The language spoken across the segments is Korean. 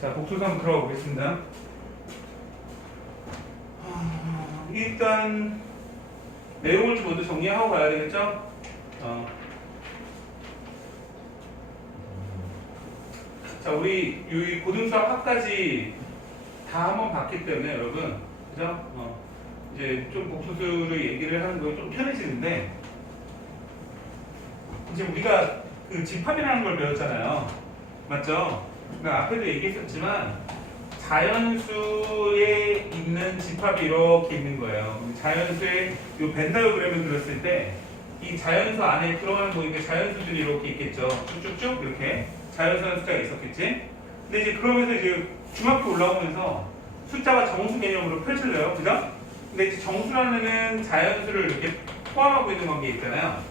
자, 복수수 한번 들어가 보겠습니다. 일단 내용을 좀 먼저 정리하고 가야 되겠죠? 자, 우리 이 고등수학 학까지 다 한번 봤기 때문에 여러분, 그죠? 이제 좀 복수수를 얘기를 하는 거 좀 편해지는데, 이제 우리가 그 집합이라는 걸 배웠잖아요. 맞죠? 그러니까 앞에도 얘기했었지만 자연수에 있는 집합이 이렇게 있는 거예요. 자연수의 이 벤 다이어그램을 그렸을 때 이 자연수 안에 들어가는 거니까 자연수들이 이렇게 있겠죠. 쭉쭉쭉 이렇게 자연수라는 숫자가 있었겠지. 근데 이제 그러면서 이제 중학교 올라오면서 숫자가 정수 개념으로 펼쳐져요. 그죠? 근데 이제 정수라는 자연수를 이렇게 포함하고 있는 관계 있잖아요.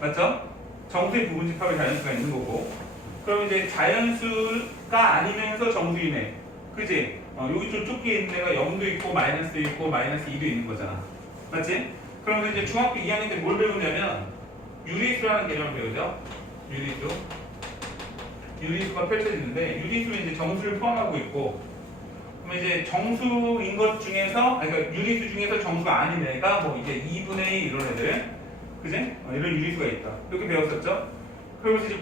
맞죠? 정수의 부분 집합에 자연수가 있는 거고. 그럼 이제 자연수가 아니면서 정수이네. 그지? 여기 좀 좁게 있는 애가 0도 있고 마이너스도 있고 마이너스 2도 있는 거잖아. 맞지? 그러면 이제 중학교 2학년 때 뭘 배우냐면 유리수라는 개념을 배우죠. 유리수. 유리수가 펼쳐지는데 유리수는 이제 정수를 포함하고 있고, 그럼 이제 정수인 것 중에서, 그러니까 유리수 중에서 정수가 아닌 애가 뭐 이제 2분의 1 이런 애들, 그지? 이런 유리수가 있다. 이렇게 배웠었죠. 그러면서 이제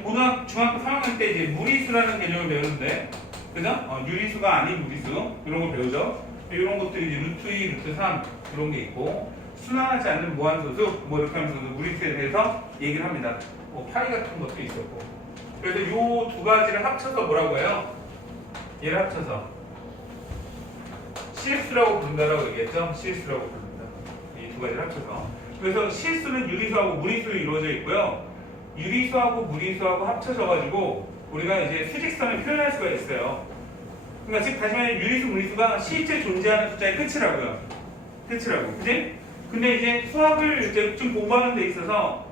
중학교 3학년 때 이제 무리수라는 개념을 배우는데, 그죠? 유리수가 아닌 무리수 이런 거 배우죠. 이런 것들이 이제 루트 2, 루트 3 이런 게 있고, 순환하지 않는 무한소수 뭐 이렇게 하면서 무리수에 대해서 얘기를 합니다. 뭐 파이 같은 것도 있었고. 그래서 이 두 가지를 합쳐서 뭐라고 해요? 얘를 합쳐서 실수라고 부른다라고 얘기했죠. 실수라고 부른다. 이 두 가지를 합쳐서. 그래서 실수는 유리수하고 무리수로 이루어져 있고요. 유리수하고 무리수하고 합쳐져가지고 우리가 이제 수직선을 표현할 수가 있어요. 그러니까 즉 다시 말해 유리수, 무리수가 실제 존재하는 숫자의 끝이라고요. 끝이라고. 그지? 근데 이제 수학을 이제 좀 공부하는 데 있어서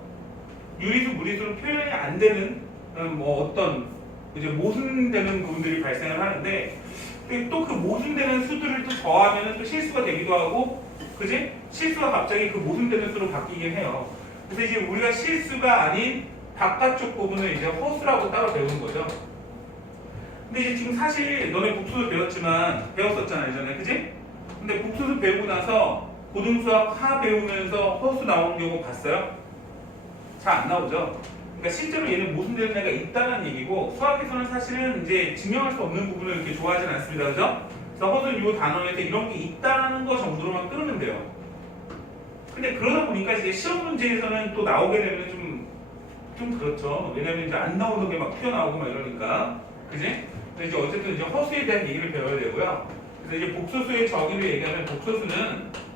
유리수, 무리수는 표현이 안 되는 뭐 어떤 이제 모순되는 부분들이 발생을 하는데, 또 그 모순되는 수들을 또 더하면 또 실수가 되기도 하고, 그지? 실수가 갑자기 그 모순되는 수로 바뀌긴 해요. 그래서 이제 우리가 실수가 아닌 바깥쪽 부분을 이제 허수라고 따로 배우는 거죠. 근데 이제 지금 사실 너네 복수도 배웠었잖아 예전에, 그지? 근데 복수도 배우고 나서 고등수학 하 배우면서 허수 나오는 경우 봤어요? 잘 안 나오죠? 그러니까 실제로 얘는 모순되는 애가 있다는 얘기고, 수학에서는 사실은 이제 증명할 수 없는 부분을 이렇게 좋아하진 않습니다. 그죠? 그래서 허수는 이 단어에서 이런 게 있다는 거 정도로만 끊으면 돼요. 근데 그러다 보니까 이제 시험 문제에서는 또 나오게 되면 좀 그렇죠. 왜냐면 이제 안 나오는 게 막 튀어나오고 막 이러니까. 그지? 근데 이제 어쨌든 이제 허수에 대한 얘기를 배워야 되고요. 그래서 이제 복소수의 정의를 얘기하면 복소수는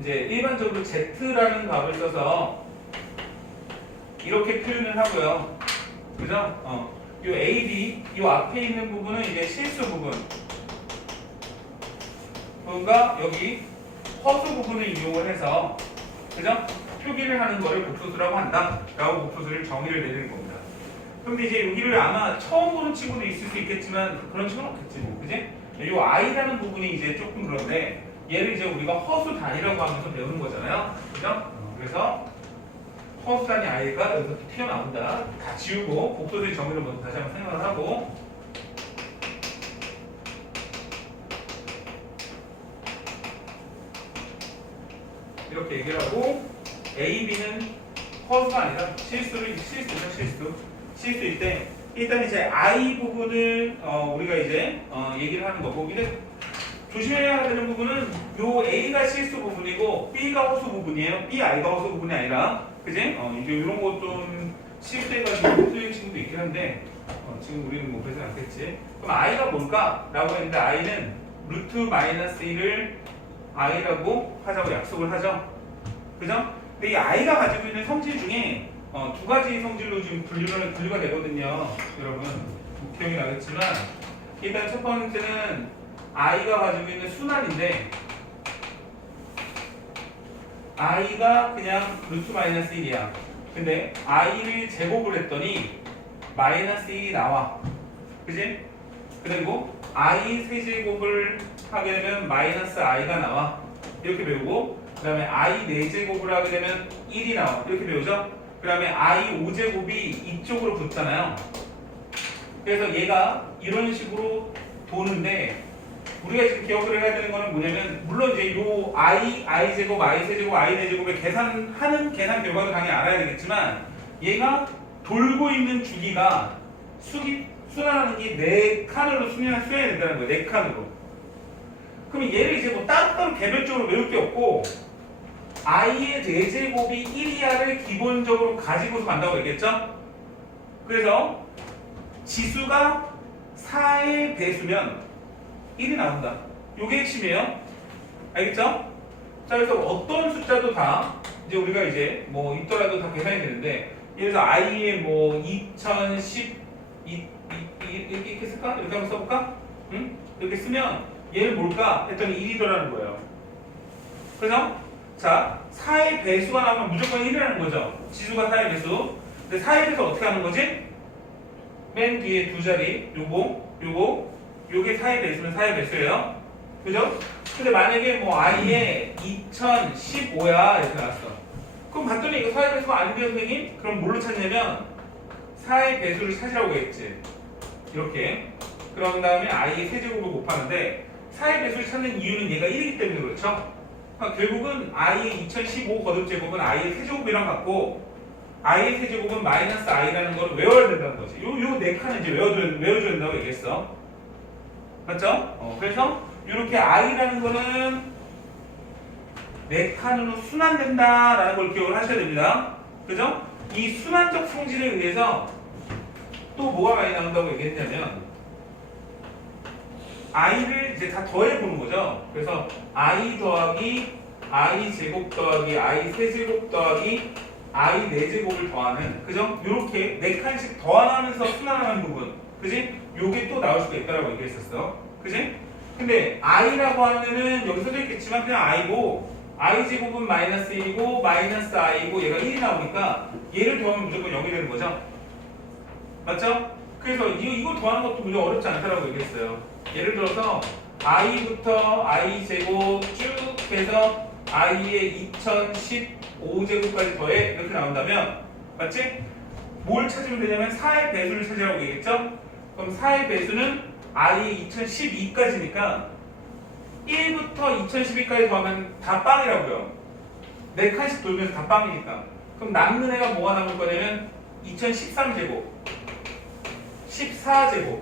이제 일반적으로 Z라는 값을 써서 이렇게 표현을 하고요. 그죠? 요 A, B, 요 앞에 있는 부분은 이제 실수 부분. 그러니까 여기 허수 부분을 이용을 해서, 그죠? 표기를 하는 거를 복소수라고 한다. 라고 복소수를 정의를 내리는 겁니다. 그런데 이제 여기를 아마 처음 보는 친구도 있을 수 있겠지만 그런 친구는 없겠지, 뭐. 그지? 요 I라는 부분이 이제 조금 그런데 얘를 이제 우리가 허수 단위라고 하면서 배우는 거잖아요. 그죠? 그래서 허수 단위 I가 여기서 튀어나온다. 다 지우고 복소수의 정의를 먼저 다시 한번 생각을 하고, 이렇게 얘기를 하고, A, B는 허수가 아니라 실수일 때 일단 이제 I 부분을 우리가 이제 얘기를 하는 거고, 근데 조심해야 되는 부분은 요 A가 실수 부분이고 B가 허수 부분이에요. B, I가 허수 부분이 아니라, 그지? 이제 이런 거 좀 실수해가지고 틀린 친구도 있긴 한데 지금 우리는 뭐 그러진 않겠지. 그럼 I가 뭘까? 라고 했는데 I는 루트 마이너스 1을 I라고 하자고 약속을 하죠. 그죠? 근데 이 I가 가지고 있는 성질 중에 두 가지 성질로 지금 분류가 되거든요. 여러분 기억이 나겠지만, 일단 첫 번째는 I가 가지고 있는 순환인데, I가 그냥 루트 마이너스 1이야. 근데 I를 제곱을 했더니 마이너스 1이 나와. 그지? 그리고 I 세제곱을 하게 되면 마이너스 I가 나와. 이렇게 배우고, 그 다음에 I 4제곱을 하게 되면 1이 나와. 이렇게 배우죠? 그 다음에 I 5제곱이 이쪽으로 붙잖아요. 그래서 얘가 이런 식으로 도는데 우리가 지금 기억을 해야 되는 거는 뭐냐면 물론 이제 요 i 제곱, i 세제곱, i 네 제곱을 계산하는 계산 결과도 당연히 알아야 되겠지만 얘가 돌고 있는 주기가 순환하는 게 4칸으로 수행해야 된다는 거예요. 4칸으로. 그럼 얘를 이제 뭐 따로따로 개별적으로 외울 게 없고 i의 4제곱이 1이야를 기본적으로 가지고서 간다고 얘기했죠? 그래서 지수가 4의 배수면 1이 나온다. 요게 핵심이에요. 알겠죠? 자, 그래서 어떤 숫자도 다 이제 우리가 이제 뭐 있더라도 다 계산이 되는데 예를 들어서 i의 뭐 2010 이렇게 쓸까? 이렇게 한번 써볼까? 응? 이렇게 쓰면 얘는 뭘까? 했더니 1이더라는 거예요. 그죠? 자, 4의 배수가 나오면 무조건 1이라는 거죠. 지수가 4의 배수. 근데 4의 배수 어떻게 하는 거지? 맨 뒤에 두 자리 요게 4의 배수면 4의 배수예요. 그죠? 근데 만약에 뭐 i의 2015야 이렇게 나왔어. 그럼 봤더니 이거 4의 배수가 아닌데요 선생님? 그럼 뭘로 찾냐면 4의 배수를 찾으라고 했지. 이렇게. 그런 다음에 i의 세제곱을 곱하는데 4의 배수를 찾는 이유는 얘가 1이기 때문에 그렇죠? 그러니까 결국은 i의 2015 거듭제곱은 i의 세제곱이랑 같고 i의 세제곱은 마이너스 i라는 걸 외워야 된다는 거지. 요 4칸은 이제 외워줘야 된다고 얘기했어. 맞죠? 그래서 이렇게 i라는 거는 4칸으로 순환된다라는 걸 기억을 하셔야 됩니다. 그죠? 이 순환적 성질에 의해서 또 뭐가 많이 나온다고 얘기했냐면 i를 이제 다 더해보는 거죠. 그래서 i 더하기 i 제곱 더하기 i 세제곱 더하기 i 네 제곱을 더하는 그죠? 요렇게 4칸씩 더하면서 순환하는 부분 그지? 요게 또 나올 수가 있다라고 얘기했었어. 그지? 근데 i라고 하면은 여기 써져 있겠지만 그냥 i고 i 제곱은 마이너스 1이고 마이너스 i고 얘가 1이 나오니까 얘를 더하면 무조건 0이 되는 거죠. 맞죠? 그래서 이거 더하는 것도 무척 어렵지 않다라고 얘기했어요. 예를 들어서 i부터 i 제곱 쭉 해서 i의 2015제곱까지 더해 이렇게 나온다면 맞지? 뭘 찾으면 되냐면 4의 배수를 찾으라고 얘기했죠? 그럼 4의 배수는 i 2012까지니까 1부터 2012까지 더하면 다 빵이라고요. 4칸씩 돌면서 다 빵이니까. 그럼 남는 애가 뭐가 남을 거냐면 2013제곱 14제곱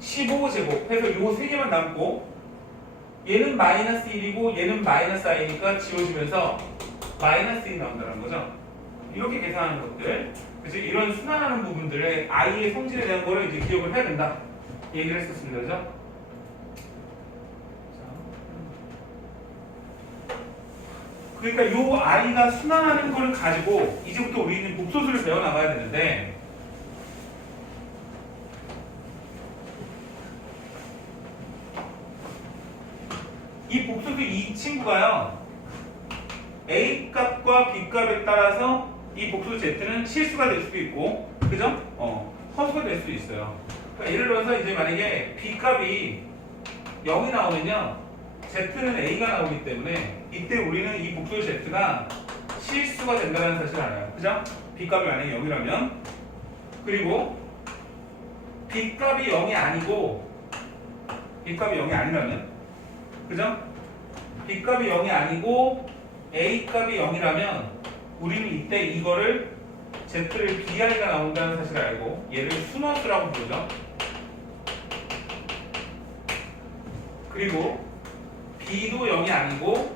15제곱 해서 요 3개만 남고 얘는 마이너스 1이고 얘는 마이너스 i니까 지워지면서 마이너스 1이 나온다는 거죠. 이렇게 계산하는 것들 그래서 이런 순환하는 부분들의 i의 성질에 대한 거를 이제 기억을 해야 된다 얘기를 했었습니다. 그죠? 그러니까 요 i가 순환하는 거를 가지고 이제부터 우리는 복소수를 배워나가야 되는데 이 복소수 이 친구가요 A 값과 B 값에 따라서 이 복소수 Z는 실수가 될 수도 있고 그죠? 허수가 될 수도 있어요. 그러니까 예를 들어서 이제 만약에 B 값이 0이 나오면요 Z는 A가 나오기 때문에 이때 우리는 이 복소수 Z가 실수가 된다는 사실을 알아요. 그죠? B 값이 만약에 0이라면 그리고 B 값이 0이 아니고 B 값이 0이 아니라면 그죠? B 값이 0이 아니고 A 값이 0이라면 우리는 이때 이거를 Z를 BI가 나온다는 사실을 알고 얘를 순원수라고 부르죠. 그리고 B도 0이 아니고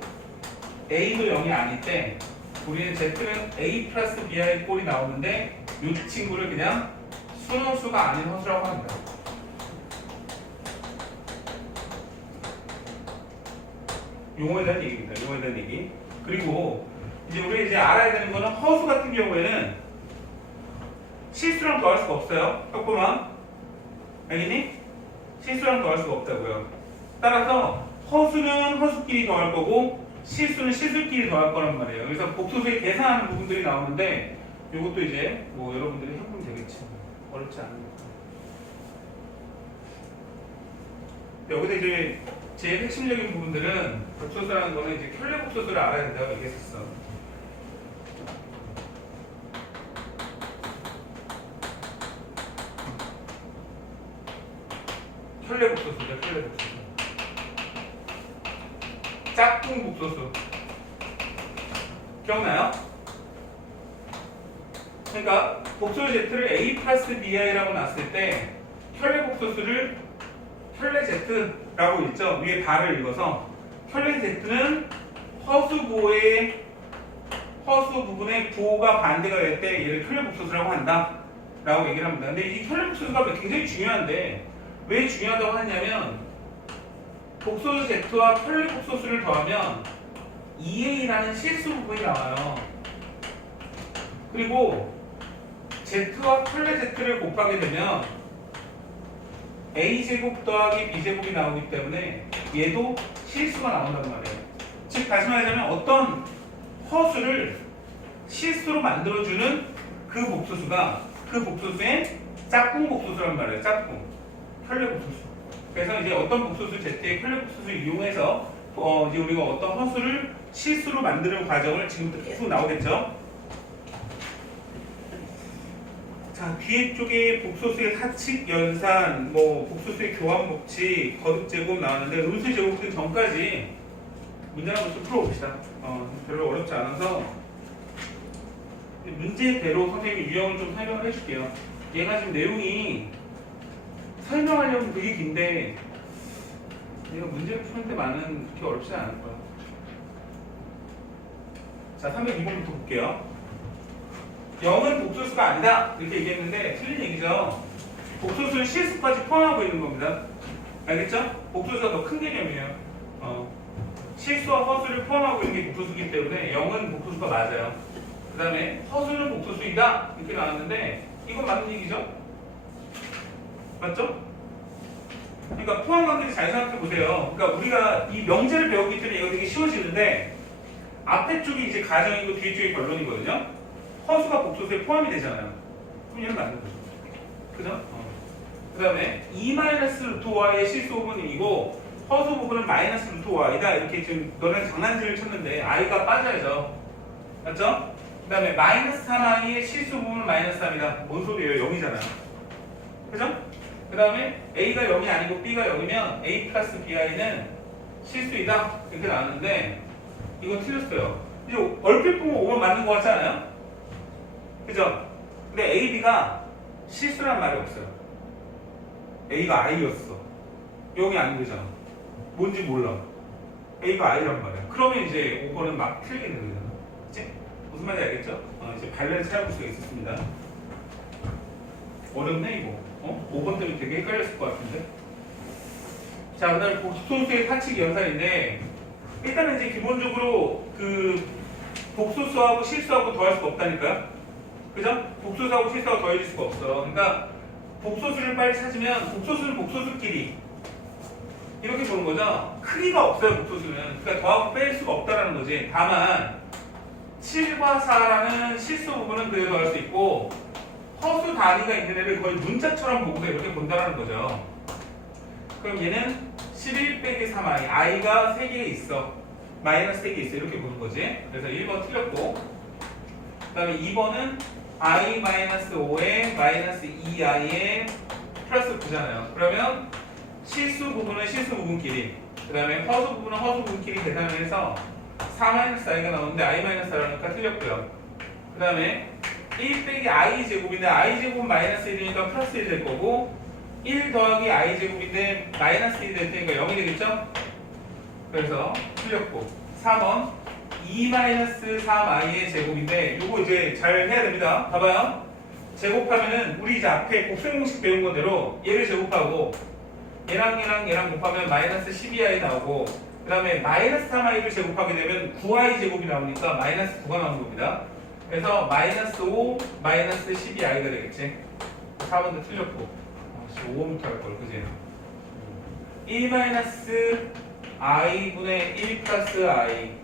A도 0이 아닐 때 우리는 Z는 A 플러스 BI 꼴이 나오는데 이 친구를 그냥 순원수가 아닌 허수라고 합니다. 용어에 대한 얘기입니다. 용어에 대한 얘기. 그리고 이제 우리 이제 알아야 되는 거는 허수 같은 경우에는 실수랑 더할 수가 없어요. 조금만 알겠니? 실수랑 더할 수가 없다고요. 따라서 허수는 허수끼리 더할 거고 실수는 실수끼리 더할 거란 말이에요. 그래서 복소수에 계산하는 부분들이 나오는데 이것도 이제 뭐 여러분들이 해보면 되겠지. 어렵지 않으니까. 여기서 이제 제일 핵심적인 부분들은 복소수라는 거는 이제 켤레 복소수를 알아야 된다고 얘기했었어. 켤레 복소수죠. 켤레 복소수. 짝꿍 복소수. 기억나요? 그러니까 복소수 Z를 A 플러스 BI라고 놨을 때 켤레 복소수를 켤레 Z라고 읽죠. 위에 발을 읽어서 켤레 Z는 허수 부분의 부호가 반대가 될 때 얘를 켤레 복소수라고 한다 라고 얘기를 합니다. 근데 이 켤레 복소수가 굉장히 중요한데 왜 중요하다고 하냐면 복소수 Z와 켤레 복소수를 더하면 2A라는 실수 부분이 나와요. 그리고 Z와 켤레 Z를 곱하게 되면 A제곱 더하기 B제곱이 나오기 때문에 얘도 실수가 나온단 말이에요. 즉 다시 말하자면 어떤 허수를 실수로 만들어주는 그 복소수가 그 복소수의 짝꿍 복소수란 말이에요. 짝꿍 켤레 복소수. 그래서 이제 어떤 복소수 Z의 켤레 복소수를 이용해서 이제 우리가 어떤 허수를 실수로 만드는 과정을 지금부터 계속 나오겠죠. 자, 뒤에 쪽에 복소수의 사칙, 연산, 복소수의 교환 법칙, 거듭 제곱 나왔는데 음수 제곱들 전까지 문제 한번 좀 풀어봅시다. 별로 어렵지 않아서 문제대로 선생님이 유형을 좀 설명을 해줄게요. 얘가 지금 내용이 설명하려면 되게 긴데 얘가 문제를 푸는데 그렇게 어렵지 않을 거야. 자, 302번부터 볼게요. 0은 복소수가 아니다 이렇게 얘기했는데 틀린 얘기죠. 복소수는 실수까지 포함하고 있는 겁니다. 알겠죠? 복소수가 더 큰 개념이에요. 실수와 허수를 포함하고 있는 게 복소수이기 때문에 0은 복소수가 맞아요. 그 다음에 허수는 복소수이다 이렇게 나왔는데 이건 맞는 얘기죠? 맞죠? 그러니까 포함관계를 잘 생각해 보세요. 그러니까 우리가 이 명제를 배우기 때문에 이거 되게 쉬워지는데 앞에 쪽이 이제 가정이고 뒤에 쪽이 결론이거든요. 허수가 복소수에 포함이 되잖아요. 그럼 얘는 맞는 거죠. 그죠? 그 다음에 2-루트5y의 실수 부분은 이고 허수 부분은 -루트5y다 이렇게 지금 너네는 장난질을 쳤는데 i가 빠져야죠. 맞죠? 그 다음에 -3i의 실수 부분은 -3이다. 뭔 소리예요? 0이잖아요. 그죠? 그 다음에 a가 0이 아니고 b가 0이면 a 플러스 bi는 실수이다 이렇게 나왔는데 이건 틀렸어요. 이제 얼핏 보면 5번 맞는 거 같지 않아요? 그죠? 근데 A, B가 실수란 말이 없어요. A가 I였어. 0이 안 되잖아. 뭔지 몰라. A가 I란 말이야. 그러면 이제 5번은 막 틀리게 되는 거잖아. 그치? 무슨 말인지 알겠죠? 이제 발레를 찾아볼 수가 있었습니다. 어렵네 이거. 5번 때문에 되게 헷갈렸을 것 같은데. 자, 그 다음에 복소수의 사칙 연산인데 일단은 이제 기본적으로 그 복소수하고 실수하고 더할 수가 없다니까요. 그죠? 복소수하고 실수하고 더해질 수가 없어. 그러니까 복소수를 빨리 찾으면 복소수는 복소수끼리 이렇게 보는 거죠. 크기가 없어요 복소수는. 그러니까 더하고 뺄 수가 없다라는 거지. 다만 7과 4라는 실수 부분은 그대로 더할 수 있고 허수 단위가 있는 애를 거의 문자처럼 보고서 이렇게 본다라는 거죠. 그럼 얘는 11 빼기 3i i가 3개 있어. 마이너스 3개 있어. 이렇게 보는 거지. 그래서 1번 틀렸고 그 다음에 2번은 i-5에 마이너스 2i에 플러스 9잖아요. 그러면 실수 부분은 실수 부분끼리 그 다음에 허수 부분은 허수 부분끼리 계산을 해서 4-i가 나오는데 i-i라니까 틀렸고요. 그 다음에 1 빼기 i 제곱인데 i 제곱은 마이너스 1이니까 플러스 1 될 거고 1 더하기 i 제곱인데 마이너스 1이 될 테니까 0이 되겠죠? 그래서 틀렸고 4번 2-3i의 제곱인데 요거 이제 잘 해야 됩니다. 봐봐요. 제곱하면은 우리 이제 앞에 곱셈 공식 배운 거대로 얘를 제곱하고 얘랑 곱하면 마이너스 12i 나오고 그 다음에 마이너스 3i를 제곱하게 되면 9i 제곱이 나오니까 마이너스 9가 나오는 겁니다. 그래서 마이너스 5 마이너스 12i가 되겠지. 4번도 틀렸고 5번부터 할 걸 그지? 1-i분의 1 플러스 i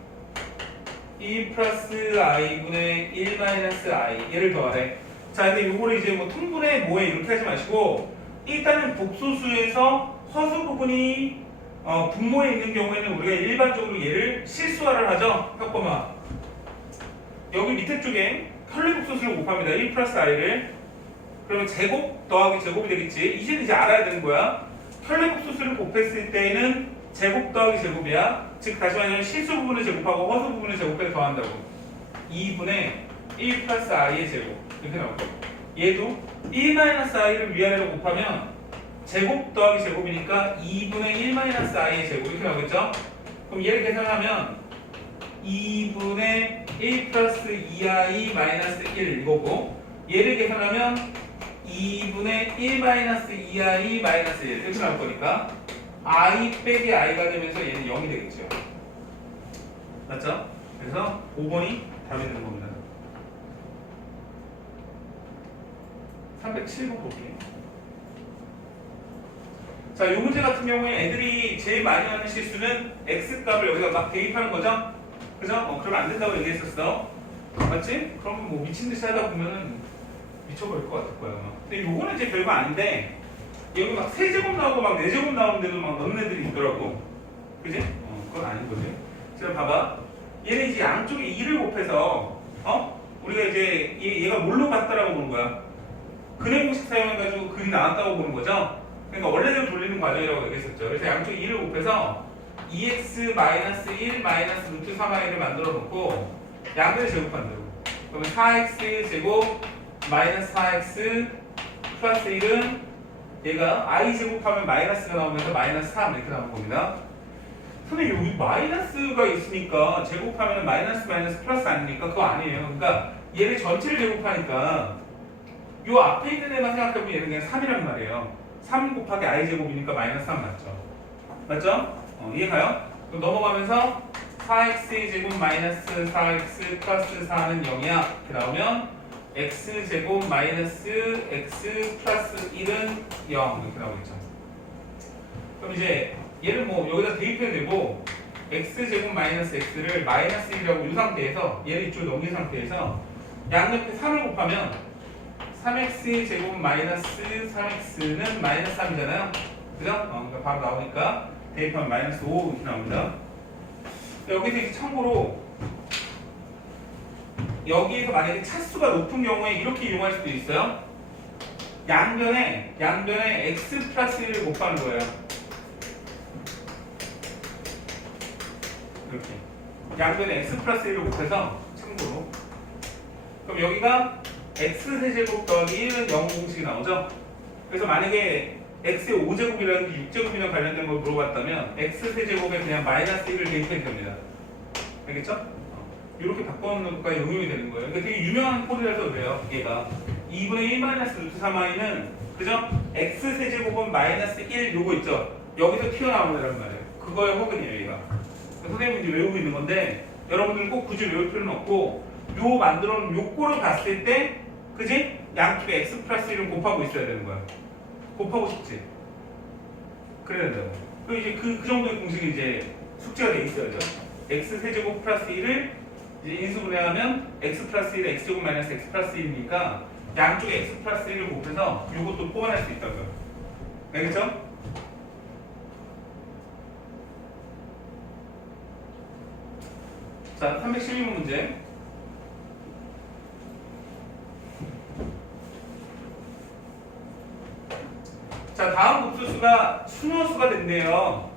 2 플러스 i분의 1 마이너스 i 얘를 더하래. 자, 근데 요거를 이제 통분해 뭐해 이렇게 하지 마시고 일단은 복소수에서 허수 부분이 분모에 있는 경우에는 우리가 일반적으로 얘를 실수화를 하죠. 평범화. 여기 밑에 쪽에 켤레 복소수를 곱합니다. 1 플러스 i를. 그러면 제곱 더하기 제곱이 되겠지. 이제는 이제 알아야 되는 거야. 혈례복수수를 곱했을 때는 제곱 더하기 제곱이야. 즉 다시 말하면 실수 부분을 제곱하고 허수 부분을 제곱해서 더한다고. 2분의 1 플러스 i의 제곱 이렇게 나올 거고, 얘도 1 마이너스 i를 위아래로 곱하면 제곱 더하기 제곱이니까 2분의 1 마이너스 i의 제곱 이렇게 나오겠죠? 그럼 얘를 계산하면 2분의 1 플러스 2i 마이너스 1 이거고, 얘를 계산하면 2분의 1 마이너스 2i 마이너스 1 이렇게 나올 거니까 i 빼기 i가 되면서 얘는 0이 되겠죠. 맞죠? 그래서 5번이 답이 되는 겁니다. 307번 볼게요. 자, 이 문제 같은 경우에 애들이 제일 많이 하는 실수는 x값을 여기다 막 대입하는 거죠? 그죠? 그러면 안 된다고 얘기했었어. 맞지? 그럼 뭐 미친 듯이 하다 보면은 미쳐버릴 것 같을 거야. 근데 요거는 이제 별거 아닌데, 여기 막 세제곱 나오고 막 네제곱 나오는데도 막 넣는 애들이 있더라고. 그지? 그건 아닌 거지. 자, 봐봐. 얘는 이제 양쪽에 2를 곱해서, 우리가 이제 얘가 뭘로 같다라고 보는 거야. 근해 공식 사용해가지고 글이 나왔다고 보는 거죠. 그러니까 원래대로 돌리는 과정이라고 얘기했었죠. 그래서 양쪽에 2를 곱해서 2x-1 마이너스 루트 3i를 만들어 놓고 양변을 제곱한다고. 그러면 4x 제곱 마이너스 4x 플러스 1은 얘가 i 제곱하면 마이너스가 나오면서 마이너스 3 이렇게 나오는 겁니다. 선생님 여기 마이너스가 있으니까 제곱하면 마이너스 플러스 아닙니까? 그거 아니에요. 그러니까 얘를 전체를 제곱하니까 요 앞에 있는 애만 생각해보면 얘는 그냥 3이란 말이에요. 3 곱하기 i 제곱이니까 마이너스 3 맞죠? 맞죠? 이해가요? 그럼 넘어가면서 4x 제곱 마이너스 4x 플러스 4는 0이야 이렇게 나오면 x 제곱 마이너스 x 플러스 1은 0 이렇게 나오겠죠. 그럼 이제 얘를 뭐 여기다 대입해도 되고, x 제곱 마이너스 x를 마이너스 1이라고 이 상태에서 얘를 이쪽에 넘긴 상태에서 양옆에 3을 곱하면 3x 제곱 마이너스 3x는 마이너스 3이잖아요. 그죠? 그러니까 바로 나오니까 대입하면 마이너스 5 이렇게 나옵니다. 여기서 이제 참고로 여기에서 만약에 차수가 높은 경우에 이렇게 이용할 수도 있어요. 양변에 x 플러스 1을 곱하는 거예요. 이렇게 양변에 x 플러스 1을 곱해서 참고로. 그럼 여기가 x 세제곱 더하기 1은 0 공식이 나오죠. 그래서 만약에 x의 5제곱이라든지 6제곱이랑 관련된 걸 물어봤다면 x 세제곱에 그냥 마이너스 1을 대입해도 됩니다. 알겠죠? 이렇게 바꿔놓는 것까지 응용이 되는 거예요. 그러니까 되게 유명한 꼴이라서 그래요. 얘가 2분의 1 마이너스 루트 3i는 그죠? x 세제곱은 마이너스 1 요거 있죠? 여기서 튀어나오는 애란 말이에요. 그거의 허근이에요 얘가. 선생님이 이제 외우고 있는 건데 여러분들은 꼭 굳이 외울 필요는 없고, 요 만들어 놓은 요거를 봤을 때 그지? 양쪽에 x 플러스 1을 곱하고 있어야 되는 거야. 곱하고 싶지? 그래야 된다고. 그럼 이제 그 정도의 공식이 이제 숙제가 돼 있어야죠. x 세제곱 플러스 1을 이제 인수분해하면 x 플러스 1에 x제곱 마이너스 x 플러스 1이니까 양쪽에 x 플러스 1을 곱해서 이것도 뽑아낼 수 있다고요. 알겠죠? 자, 312번 문제. 자, 다음 복수수가 순호수가 된대요.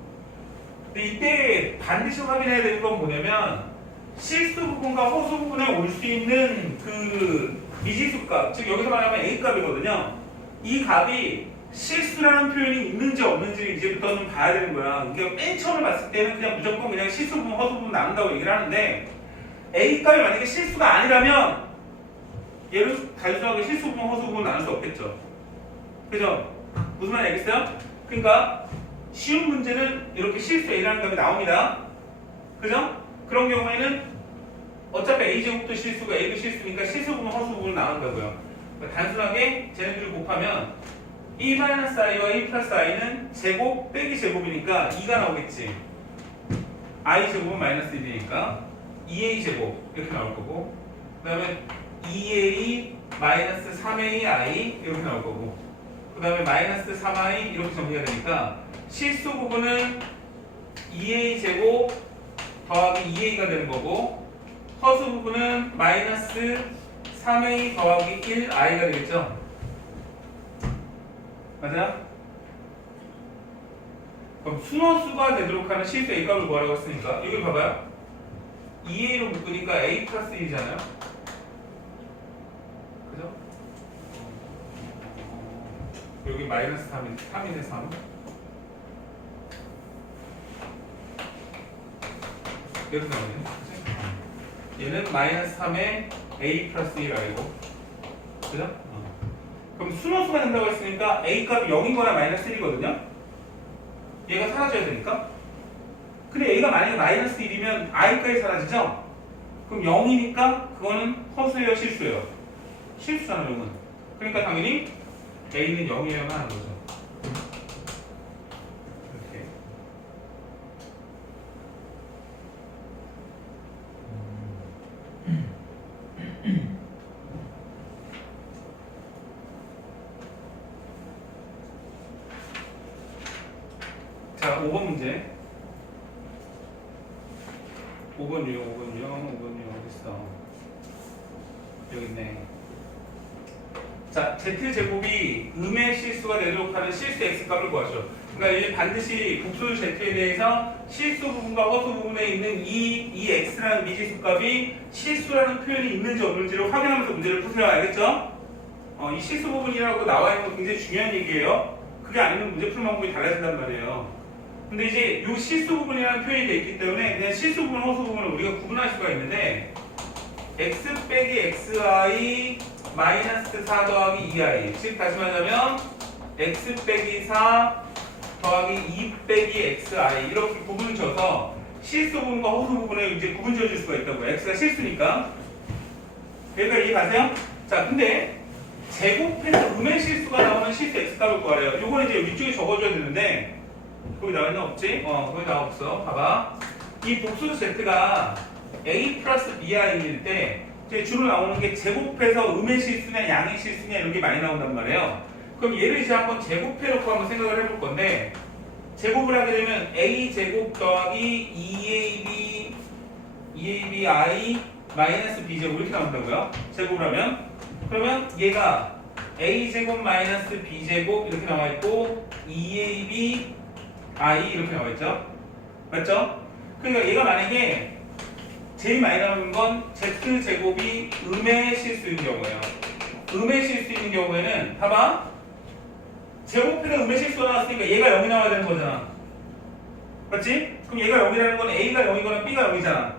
근데 이때 반드시 확인해야 되는 건 뭐냐면 실수 부분과 허수 부분에 올 수 있는 그 미지수값, 즉 여기서 말하면 A값이거든요. 이 값이 실수라는 표현이 있는지 없는지를 이제부터는 봐야 되는 거야. 그러니까 맨 처음에 봤을 때는 그냥 무조건 그냥 실수 부분, 허수 부분 나눈다고 얘기를 하는데, A값이 만약에 실수가 아니라면 얘를 단순하게 실수 부분, 허수 부분 나눌 수 없겠죠. 그죠? 무슨 말인지 알겠어요? 그러니까 쉬운 문제는 이렇게 실수 A라는 값이 나옵니다. 그죠? 그런 경우에는 어차피 A제곱도 실수고 A도 실수니까 실수 부분, 허수 부분을 나눈다고요. 그러니까 단순하게 쟤네들을 곱하면 1-i와 1 플러스 i는 제곱 빼기 제곱이니까 2가 나오겠지. i 제곱은 마이너스 1이니까 2a 제곱 이렇게 나올 거고, 그 다음에 2a 마이너스 3a i 이렇게 나올 거고, 그 다음에 마이너스 3i 이렇게 정리가 되니까 실수 부분은 2a 제곱 더하기 2a가 되는 거고, 허수 부분은 마이너스 3a 더하기 1i가 되겠죠. 맞아요? 그럼 순원수가 되도록 하는 실수 A 값을 구하라고 했으니까 여기 봐봐요. 2A로 묶으니까 A 플러스 1이잖아요. 그죠? 여기 마이너스 3이네 3. 이렇게 나오네. 얘는 마이너스 3에 A 플러스 1 아니고. 그죠? 그럼 순원수가 된다고 했으니까 A 값이 0이거나 마이너스 1이거든요. 얘가 사라져야 되니까. 근데 A가 만약에 마이너스 1이면 I까지 사라지죠? 그럼 0이니까 그거는 허수예요, 실수예요? 실수잖아, 0은. 그러니까 당연히 A는 0이어야만 하는 거죠. 이렇게. 자, 5번 문제. 5번이요, 5번이요, 5번이요. 어딨어? 여기 있네. 자, Z제곱이 음의 실수가 되도록 하는 실수 X값을 구하죠. 그러니까 이제 반드시 복수 Z에 대해서 실수 부분과 허수 부분에 있는 이 X라는 미지수값이 실수라는 표현이 있는지 없는지를 확인하면서 문제를 푸세요. 알겠죠? 이 실수 부분이라고 나와 있는 거 굉장히 중요한 얘기예요. 그게 아니면 문제 푸는 방법이 달라진단 말이에요. 근데 이제 이 실수 부분이라는 표현이 되어 있기 때문에 그냥 실수 부분, 허수 부분을 우리가 구분할 수가 있는데 x 빼기 xi 마이너스 4 더하기 2i 즉 다시 말하자면 x 빼기 4 더하기 2 빼기 xi 이렇게 구분을 줘서 실수 부분과 허수 부분을 이제 구분 지어줄 수가 있다고요. x가 실수니까. 그러니까 이해가세요? 자, 근데 제곱해서 음의 실수가 나오는 실수 x값을 구하래요. 요거는 이제 위쪽에 적어줘야 되는데 거기 나와 있나 없지? 거기 나와 없어. 봐봐. 이 복수 z가 a 플러스 bi일 때 주로 나오는 게 제곱해서 음의 실수냐 양의 실수냐 이런 게 많이 나온단 말이에요. 그럼 얘를 이제 한번 제곱해놓고 한번 생각을 해볼 건데 제곱을 하게 되면 a 제곱 더하기 2abi 마이너스 b제곱 이렇게 나온다고요. 제곱을 하면 그러면 얘가 a 제곱 마이너스 b 제곱 이렇게 나와 있고 2ab i 이렇게 나와 있죠. 맞죠? 그러니까 얘가 만약에 제일 많이 나오는 건 z제곱이 음의 실수인 경우예요. 음의 실수인 경우에는 봐봐. 제곱해서 음의 실수가 나왔으니까 얘가 0이 나와야 되는 거잖아. 맞지? 그럼 얘가 0이라는 건 a가 0이거나 b가 0이잖아.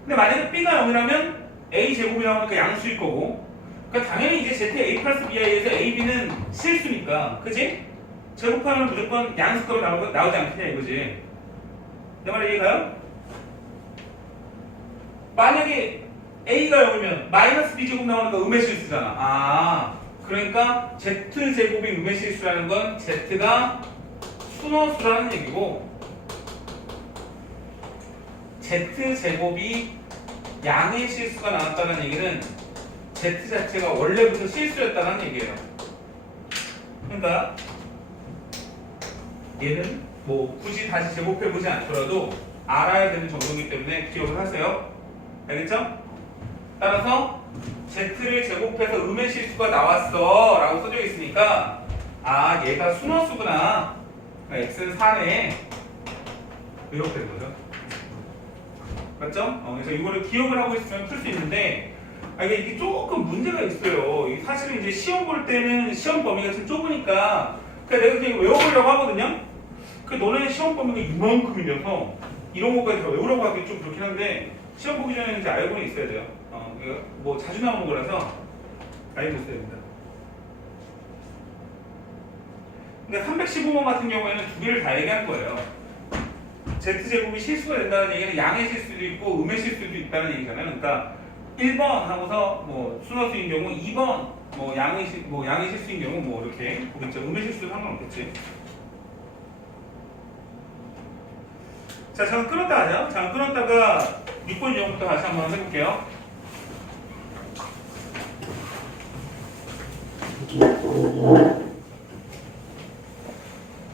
근데 만약에 b가 0이라면 a 제곱이 나오니까 양수일 거고 그러니까 당연히 이제 z a 플러스 bi에서 a, b는 실수니까 그치? 제곱하면 무조건 양수값이 나오지 않겠냐 이거지. 내 말 이해가요? 만약에 a가 0이면 마이너스 b제곱 나오니까 음의 실수잖아. 그러니까 z제곱이 음의 실수라는 건 z가 순허수라는 얘기고 z제곱이 양의 실수가 나왔다는 얘기는 z 자체가 원래부터 실수였다는 얘기예요. 그러니까 얘는 뭐 굳이 다시 제곱해보지 않더라도 알아야 되는 정도이기 때문에 기억을 하세요. 알겠죠? 따라서 z를 제곱해서 음의 실수가 나왔어 라고 써져 있으니까 얘가 순허수구나. 그러니까 x는 4네. 이렇게 된 거죠. 맞죠? 그래서 이거를 기억을 하고 있으면 풀 수 있는데 이게 조금 문제가 있어요. 사실은 이제 시험 볼 때는 시험 범위가 좀 좁으니까 내가 그냥 외워보려고 하거든요. 너네 시험 범위가 이만큼이라서 이런 것까지 다 외우라고 하기 좀 그렇긴 한데 시험 보기 전에는 이제 알고는 있어야 돼요. 뭐 자주 나오는 거라서 알고 있어야 됩니다. 그러니까 315번 같은 경우에는 두 개를 다 얘기한 거예요. z제곱이 실수가 된다는 얘기는 양의 실수도 있고 음의 실수도 있다는 얘기잖아요. 그러니까 1번 하고서 뭐 순허수인 경우 2번 뭐 양의 실수인 경우 뭐 이렇게 보겠죠. 음의 실수도 상관없겠지. 자, 잠깐 끊었다 하죠. 잠깐 끊었다가 6번 유형부터 다시 한번 해볼게요.